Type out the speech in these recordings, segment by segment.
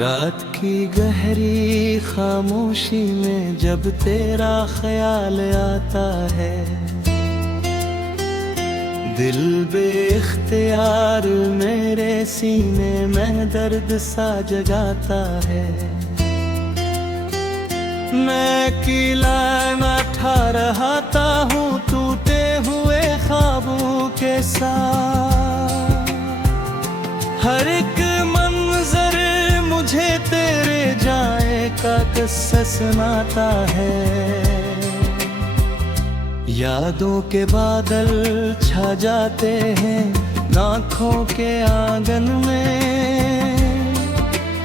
रात की गहरी खामोशी में जब तेरा ख्याल आता है, दिल बेख्तियार मेरे सीने में दर्द सा जगाता है। मैं किला न ठा रहाता हूँ टूटे हुए ख्वाबों के साथ। हर एक मंजर मुझे तेरे जाए का किस्सा सुनाता है। यादों के बादल छा जाते हैं आँखों के आंगन में,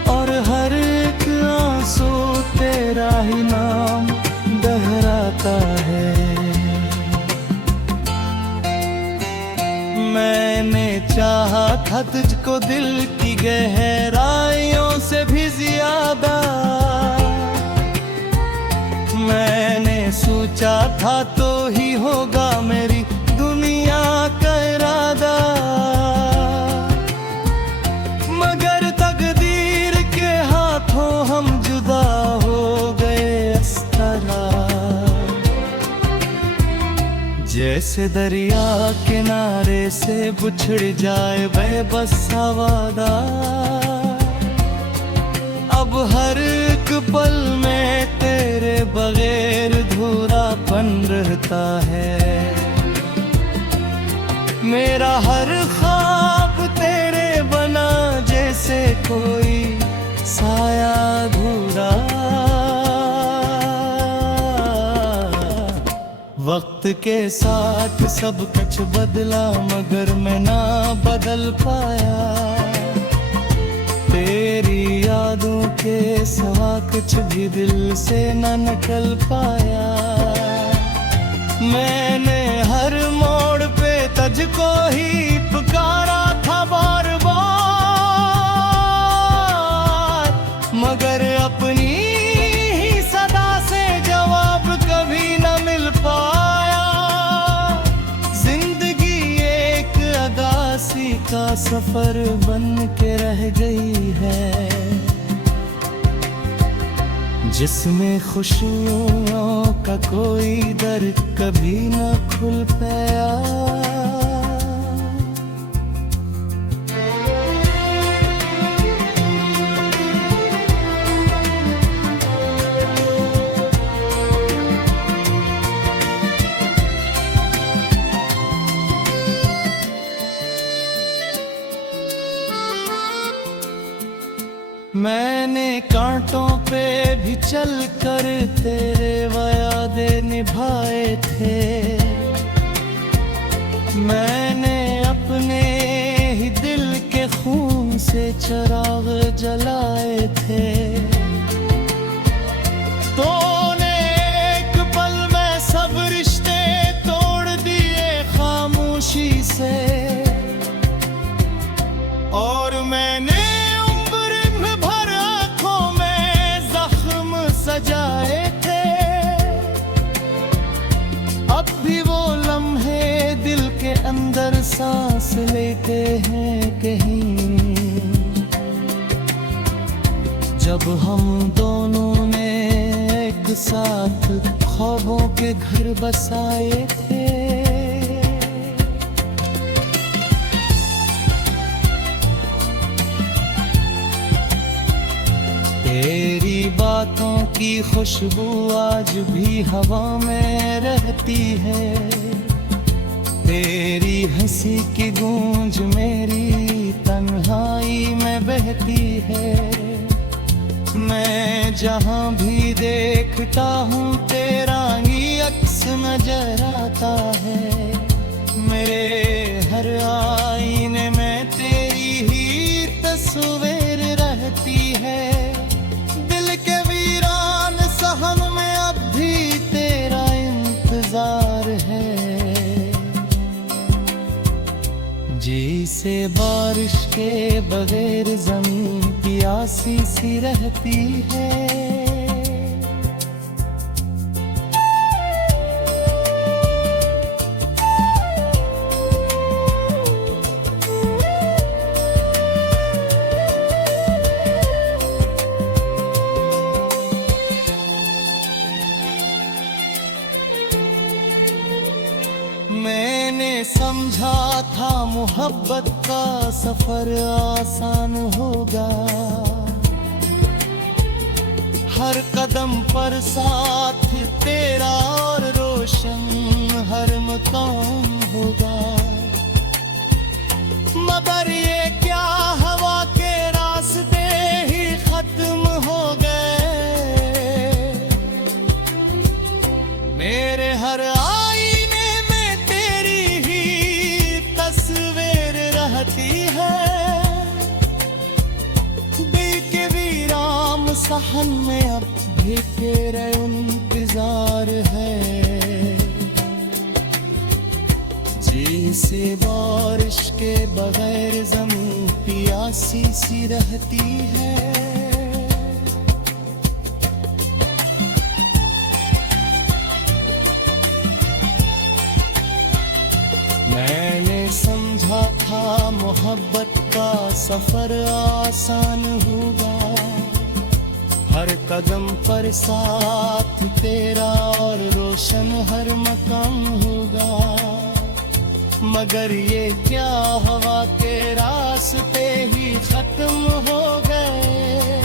और हर एक आंसू तेरा ही नाम दोहराता है। मैंने चाहा था तुझको दिल की गहराइयों से भी ज्यादा, मैंने सोचा था तो ही होगा मेरी दुनिया का इरादा। मगर तकदीर के हाथों हम जुदा हो गए इस तरह, जैसे दरिया किनारे से बिछड़ जाए बेबस वादा। अब हर एक पल में तेरे बगैर धूरापन रहता है। मेरा हर ख्वाब तेरे बना जैसे कोई साया अधूरा। वक्त के साथ सब कुछ बदला मगर मैं ना बदल पाया। तेरी यादों के सिवा कुछ भी दिल से न निकल पाया। मैंने हर मोड़ पे तुझको ही पुकारा था बार बार, मगर अपनी ही सदा से जवाब कभी न मिल पाया। जिंदगी एक अदासी का सफर बन के रह गई है, जिसमें खुशियों का कोई दर कभी न खुल पाया। मैंने कांटों पे भी चल कर तेरे वादे निभाए थे। मैंने अपने ही दिल के खून से चिराग जलाए थे। तूने एक पल में सब रिश्ते तोड़ दिए खामोशी से, और मैंने सजाए थे। अब भी वो लम्हे दिल के अंदर सांस लेते हैं कहीं, जब हम दोनों ने एक साथ ख्वाबों के घर बसाए थे। तेरी बातों की खुशबू आज भी हवा में रहती है। तेरी हंसी की गूंज मेरी तन्हाई में बहती है। मैं जहाँ भी देखता हूँ तेरा ही अक्स नजर आता है। मेरे हर आईने में तेरी ही तस्वीर रहती है। सहन में अब भी तेरा इंतजार है। जैसे बारिश के बगैर जमीन प्यासी सी रहती है। था मोहब्बत का सफर आसान होगा। हर कदम पर साथ तेरा और रोशन हर मकाम होगा। मगर ये क्या हवा के रास्ते ही खत्म हो गए। मेरे हर आईने में तेरी ही तस्वीर रहती है। दिल के वीरान सहन में अब भी तेरा इंतजार है। जैसे बारिश के बगैर ज़मीं प्यासी सी रहती है। मैंने समझा था मोहब्बत का सफर आसान होगा। हर कदम पर साथ तेरा और रोशन हर मकाम होगा। मगर ये क्या हवा के रास्ते ही खत्म हो गए।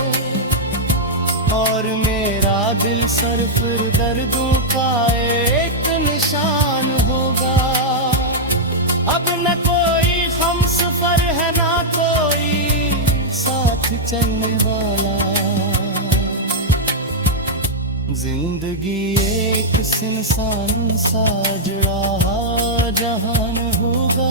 और मेरा दिल सिर्फ दर्दों का एक निशान होगा। अब न कोई हमसफर है ना कोई साथ चलने वाला। जिंदगी एक सुनसान सा जुड़ा जहान होगा।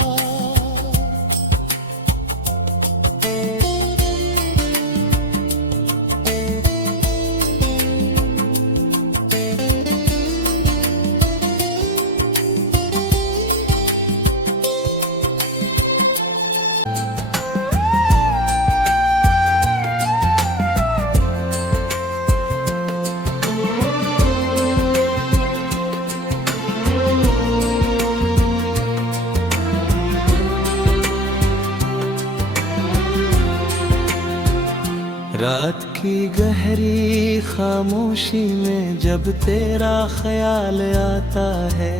रात की गहरी खामोशी में जब तेरा ख्याल आता है।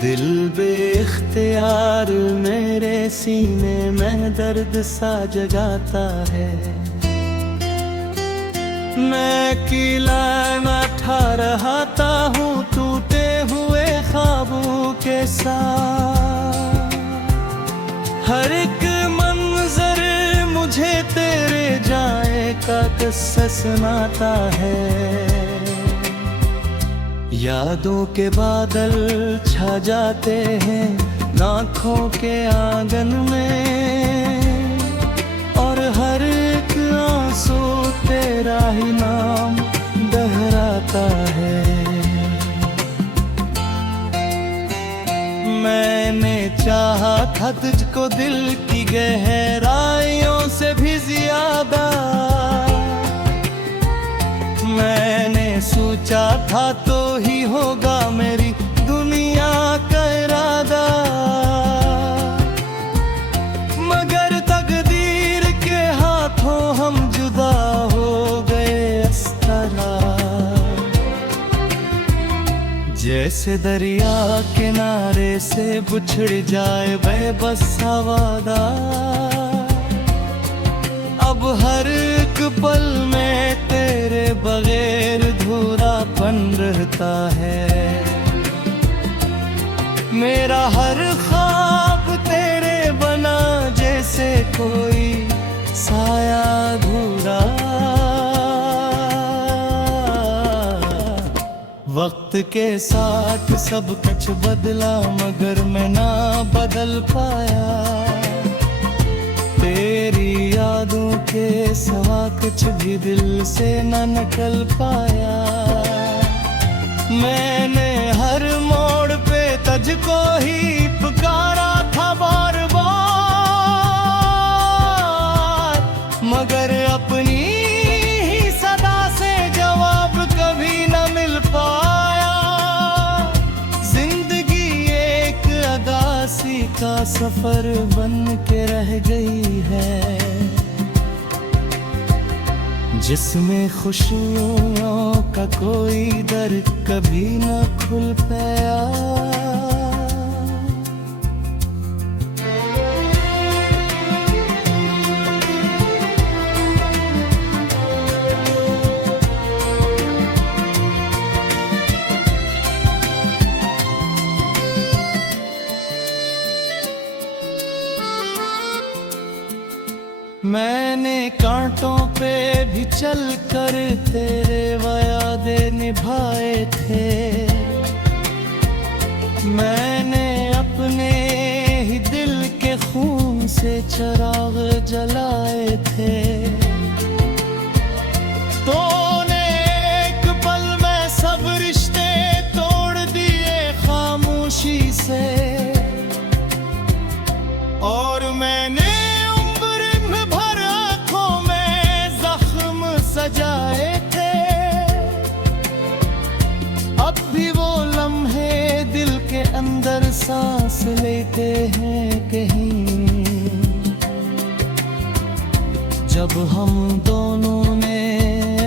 दिल बेख्तियार मेरे सीने में दर्द सा जगाता है। मैं किला न ठा रहाता हूँ टूटे हुए ख्वाबों के साथ। हर एक मंजर मुझे तेरे जाए का किस्सा सुनाता है। यादों के बादल छा जाते हैं आँखों के आंगन में। और हर एक आंसू तेरा ही नाम दोहराता है। मैंने चाहा था तुझको दिल की गहराइयों से भी ज्यादा। मैंने सोचा था तो ही होगा मेरी दुनिया का इरादा। मगर तकदीर के हाथों हम जुदा हो गए इस तरह। जैसे दरिया किनारे से बिछड़ जाए बेबस वादा। अब हर एक पल में तेरे बगैर धूरापन रहता है। मेरा हर ख्वाब तेरे बना जैसे कोई साया अधूरा। वक्त के साथ सब कुछ बदला मगर मैं ना बदल पाया। तेरी यादों के सिवा कुछ भी दिल से न निकल पाया। मैंने हर मोड़ पे तुझको ही पुकारा था बार बार। मगर अपनी ही सदा से जवाब कभी न मिल पाया। जिंदगी एक अदासी का सफर बन के रह गई है। जिसमें खुशियों का कोई दर कभी न खुल पाया। मैंने कांटों पे भी चल कर तेरे वादे निभाए थे। मैंने अपने ही दिल के खून से चिराग जलाए थे। तूने एक पल में सब रिश्ते तोड़ दिए खामोशी से, और मैंने उम्र भर आंखों में जख्म सजाए थे। अब भी वो लम्हे दिल के अंदर सांस लेते हैं कहीं, जब हम दोनों ने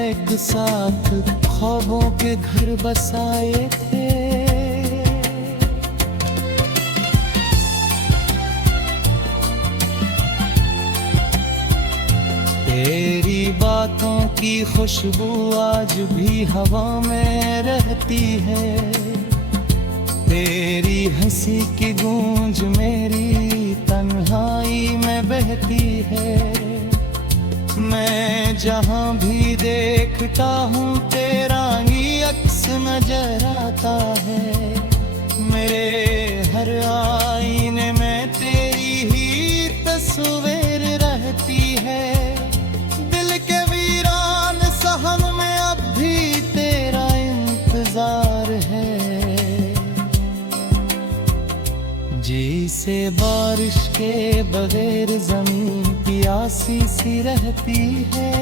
एक साथ ख्वाबों के घर बसाए थे। तेरी बातों की खुशबू आज भी हवा में रहती है। तेरी हंसी की गूंज मेरी तन्हाई में बहती है। मैं जहां भी देखता हूँ तेरा ही अक्स नजर आता है। मेरे हर आईने में तेरी ही तस्वीर रहती है। दिल के वीरान सहन में अब भी तेरा इंतजार है। जी से बारिश के बगैर जमीन प्यासी सी रहती है।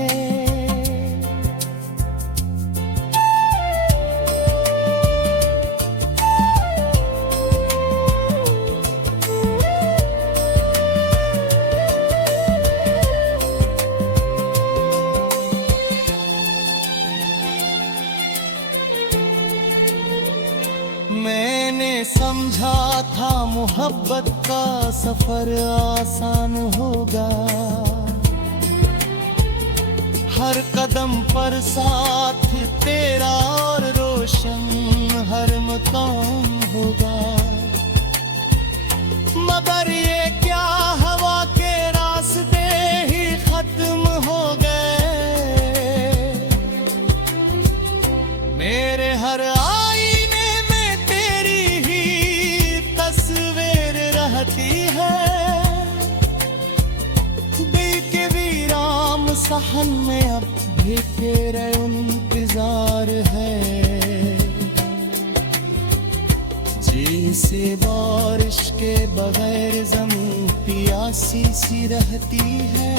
मैंने समझा था मोहब्बत का सफर आसान होगा। हर कदम पर साथ तेरा और रोशन हर मकाम होगा। मगर ये क्या हवा के रास्ते ही खत्म हो गए। मेरे हर आईने में तेरी ही तस्वीर रहती है। दिल के वीरान सहन में अब भी तेरा इंतजार है। जी से बारिश के बगैर जमीन प्यासी सी रहती है।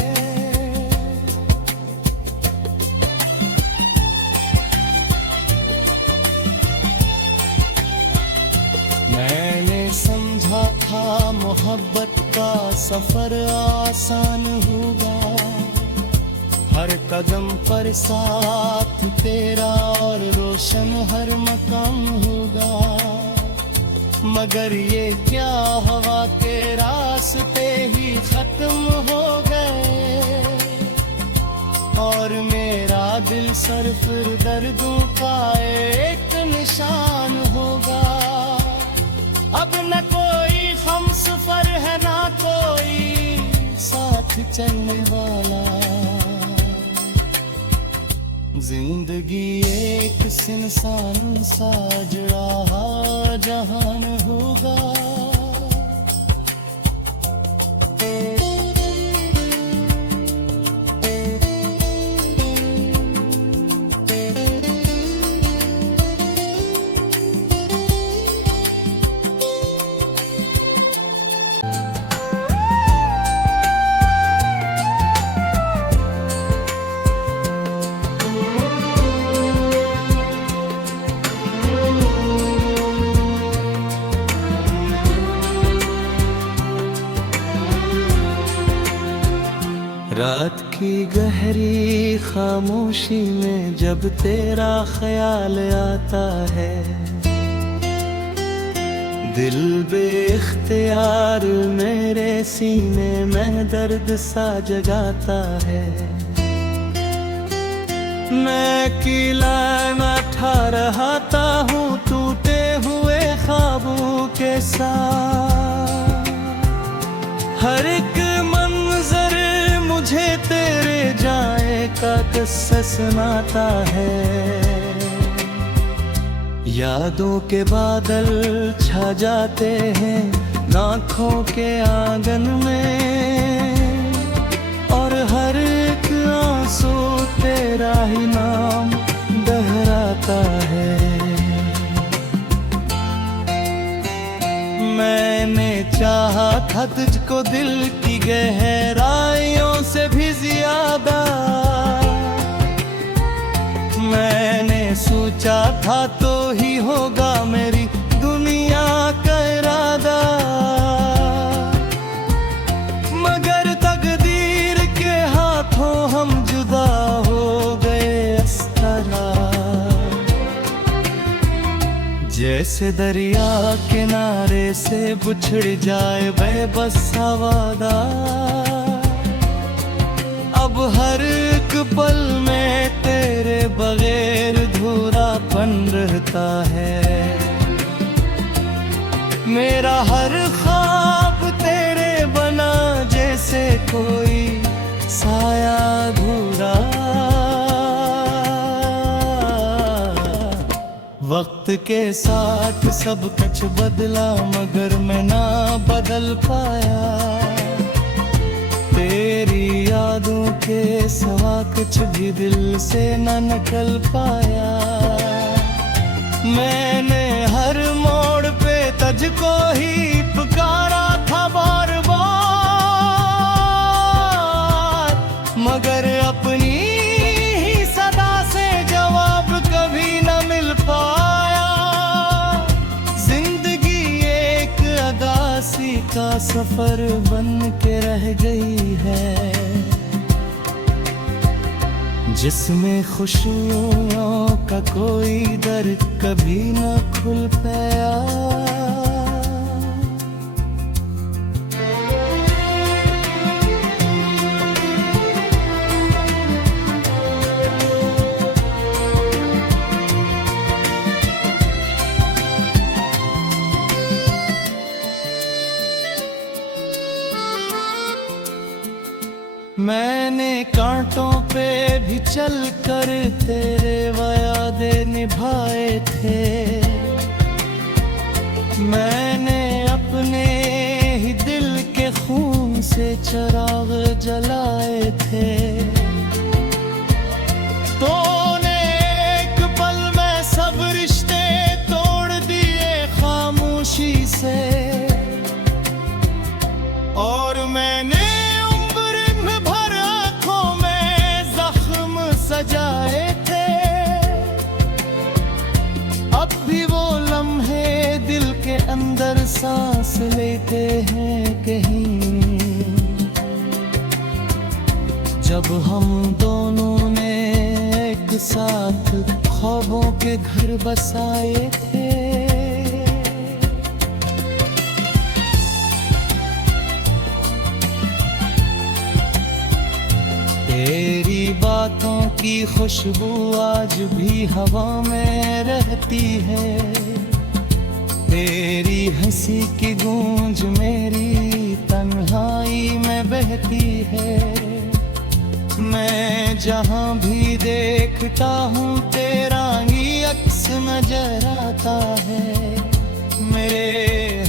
मैंने समझा था मोहब्बत का सफर आसान होगा। हर कदम पर साथ तेरा और रोशन हर मकाम होगा। मगर ये क्या हवा के रास्ते ही खत्म हो गए। और मेरा दिल सिर्फ दर्दों का एक निशान होगा। अब न कोई हमसफर है ना कोई साथ चलने वाला। जिंदगी एक सुनसान सा जुड़ा जहान होगा। रात की गहरी खामोशी में जब तेरा ख्याल आता है, दिल बेख्तियार मेरे सीने में दर्द सा जगाता है। मैं किला न ठा रहा हूँ टूटे हुए ख्वाबों के साथ। हर एक मंजर मुझे का किस्सा सुनाता है। यादों के बादल छा जाते हैं आँखों के आंगन में, और हर एक आंसू तेरा ही नाम दोहराता है। मैंने चाहा था तुझको दिल की गहराइयों से भी ज्यादा, मैंने सोचा था तो ही होगा मेरी दुनिया का इरादा, मगर तकदीर के हाथों हम जुदा हो गए इस तरह। जैसे दरिया किनारे से बिछड़ जाए बेबस वादा, अब हर एक पल में तेरे बगैर धूरापन रहता है। मेरा हर ख्वाब तेरे बना जैसे कोई साया अधूरा। वक्त के साथ सब कुछ बदला मगर मैं ना बदल पाया, तेरी यादों के सिवा कुछ भी दिल से न निकल पाया। मैंने हर मोड़ पे तुझको ही पुकारा था बार बार, मगर अपनी ही सदा से जवाब कभी न मिल पाया। जिंदगी एक अगासी का सफर बन के रह गई है, जिसमें खुशियों का कोई दर कभी न खुल पाया। मैंने कांटों पे भी चल कर तेरे वादे निभाए थे, मैंने अपने ही दिल के खून से चिराग जलाए थे। तूने एक पल में सब रिश्ते तोड़ दिए खामोशी से, और मैंने सजाए थे। अब भी वो लम्हे दिल के अंदर सांस लेते हैं कहीं, जब हम दोनों ने एक साथ ख्वाबों के घर बसाए थे। तेरी बातों की खुशबू आज भी हवा में रहती है, तेरी हंसी की गूंज मेरी तन्हाई में बहती है। मैं जहाँ भी देखता हूँ तेरा ही अक्स नजर आता है, मेरे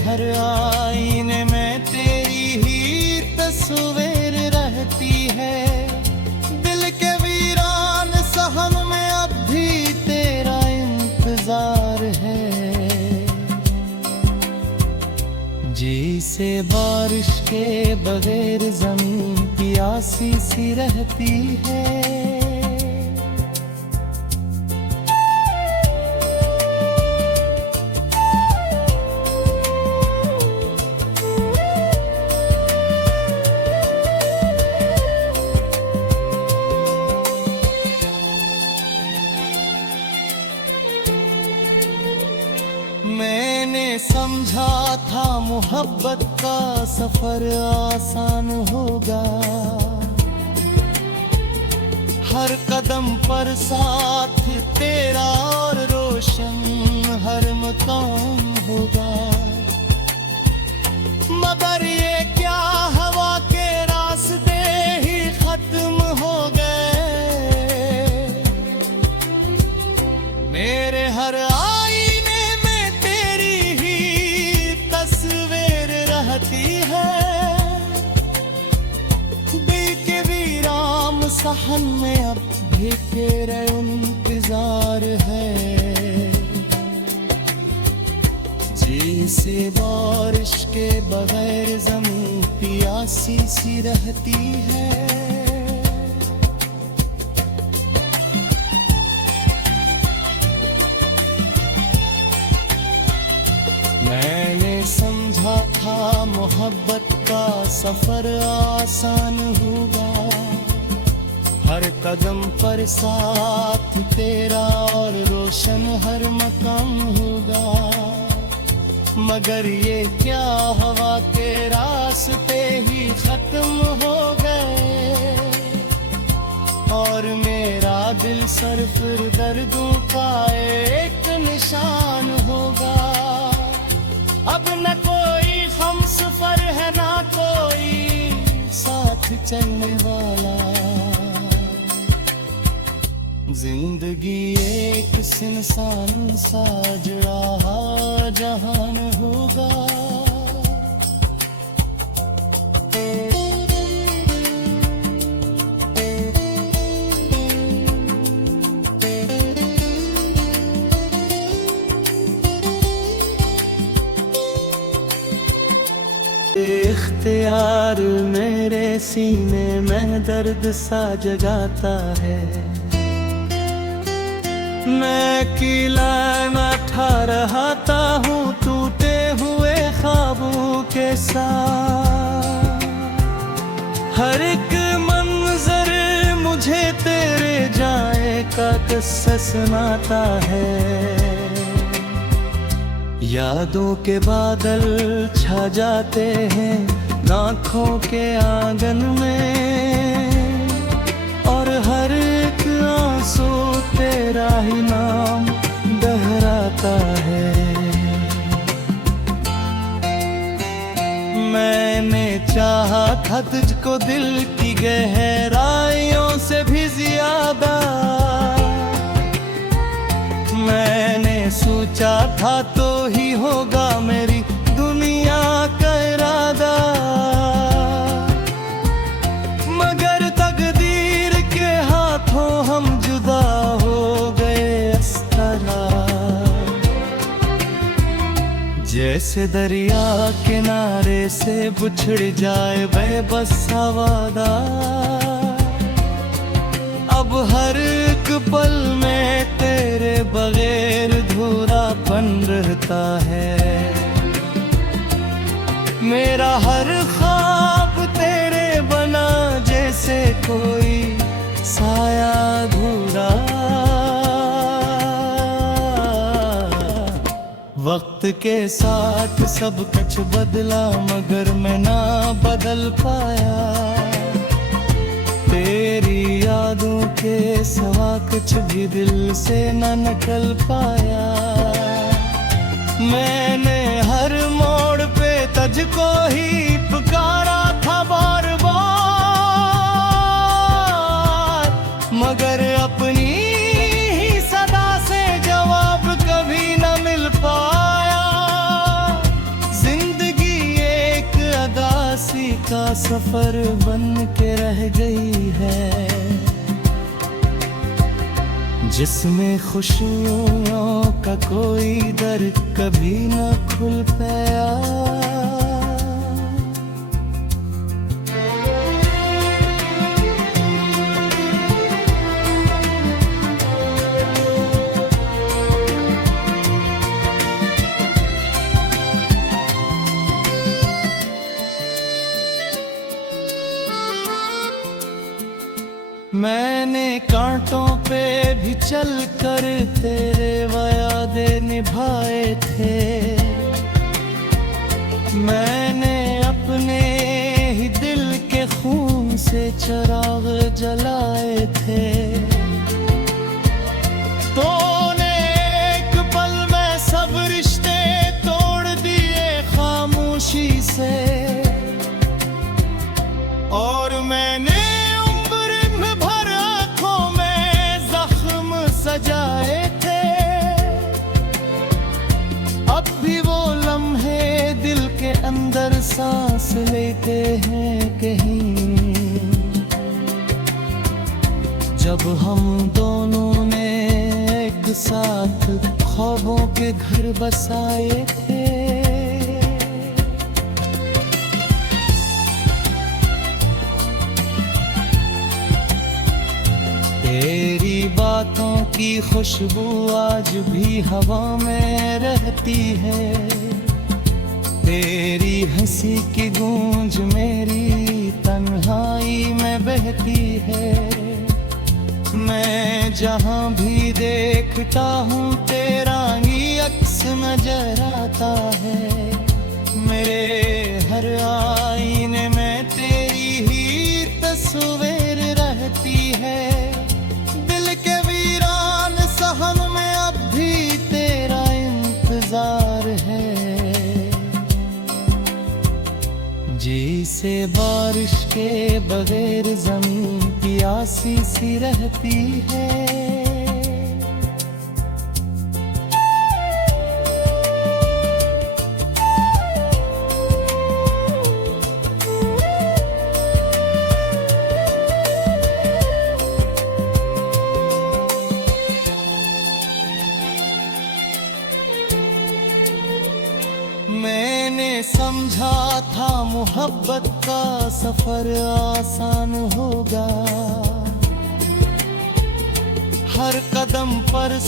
हर आईने में तेरी ही तस्वीर रहती है। हमें अब भी तेरा इंतजार है, जी से बारिश के बगैर जमीन प्यासी सी रहती है। मैंने समझा था मोहब्बत का सफर आसान होगा, हर कदम पर साथ तेरा और रोशन हर मकाम होगा। मगर ये क्या हवा के रास्ते ही खत्म हो गए, सहन में अब भी तेरा इंतजार है। जैसे बारिश के बगैर ज़मीं प्यासी सी रहती है। मैंने समझा था मोहब्बत का सफर आसान होगा, हर कदम पर साथ तेरा और रोशन हर मकाम होगा। मगर ये क्या हवा के रास्ते ही खत्म हो गए, और मेरा दिल सर फिर दर्दों का एक निशान होगा। अब न कोई हम सफर है, ना कोई साथ चलने वाला। जिंदगी एक सुनसान सा जुड़ा जहान होगा। इख्तियार मेरे सीने में दर्द सा जगाता है। मैं किला में ठा रहाता हूँ टूटे हुए ख्वाबों के साथ। हर एक मंजर मुझे तेरे जाए का किस्सा सुनाता है। यादों के बादल छा जाते हैं आँखों के आंगन में, और हर एक आंसू तेरा ही नाम दोहराता है। मैंने चाहा था तुझको दिल की गहराइयों से भी ज्यादा। मैंने सोचा था तो ही होगा मेरी दुनिया का इरादा, मगर तकदीर के हाथों हम जुदा हो गए इस तरह। जैसे दरिया किनारे से बिछड़ जाए बेबस वादा, अब हर एक पल में तेरे बगैर धूरापन रहता है। मेरा हर ख्वाब तेरे बना जैसे कोई साया अधूरा। वक्त के साथ सब कुछ बदला मगर मैं ना बदल पाया। तेरी यादों के सिवा कुछ भी दिल से न निकल पाया। मैंने हर मोड़ पे तुझको ही पुकारा था बार बार, मगर अपनी ही सदा से जवाब कभी न मिल पाया। जिंदगी एक अदासी का सफर बन के रह गई है, जिसमें खुशियों का कोई दर कभी न खुल पाया। मैंने कांटों पे भी चल कर तेरे वादे निभाए थे। मैंने अपने ही दिल के खून से चिराग जलाए थे। तूने एक पल में सब रिश्ते तोड़ दिए खामोशी से, और मैंने सजाए थे। अब भी वो लम्हे दिल के अंदर सांस लेते हैं कहीं। अब हम दोनों ने एक साथ ख्वाबों के घर बसाए थे। तेरी बातों की खुशबू आज भी हवा में रहती है, तेरी हंसी की गूंज मेरी तन्हाई में बहती है। मैं जहाँ भी देखता हूँ तेरा ही अक्स नजर आता है। मेरे हर आईने में तेरी ही तस्वीर रहती है। दिल के वीरान सहन में अब भी तेरा इंतजार है। जी से बारिश के बगैर जमीन प्यासी सी रहती है। मैंने समझा था मोहब्बत का सफर आसान होगा, हर कदम पर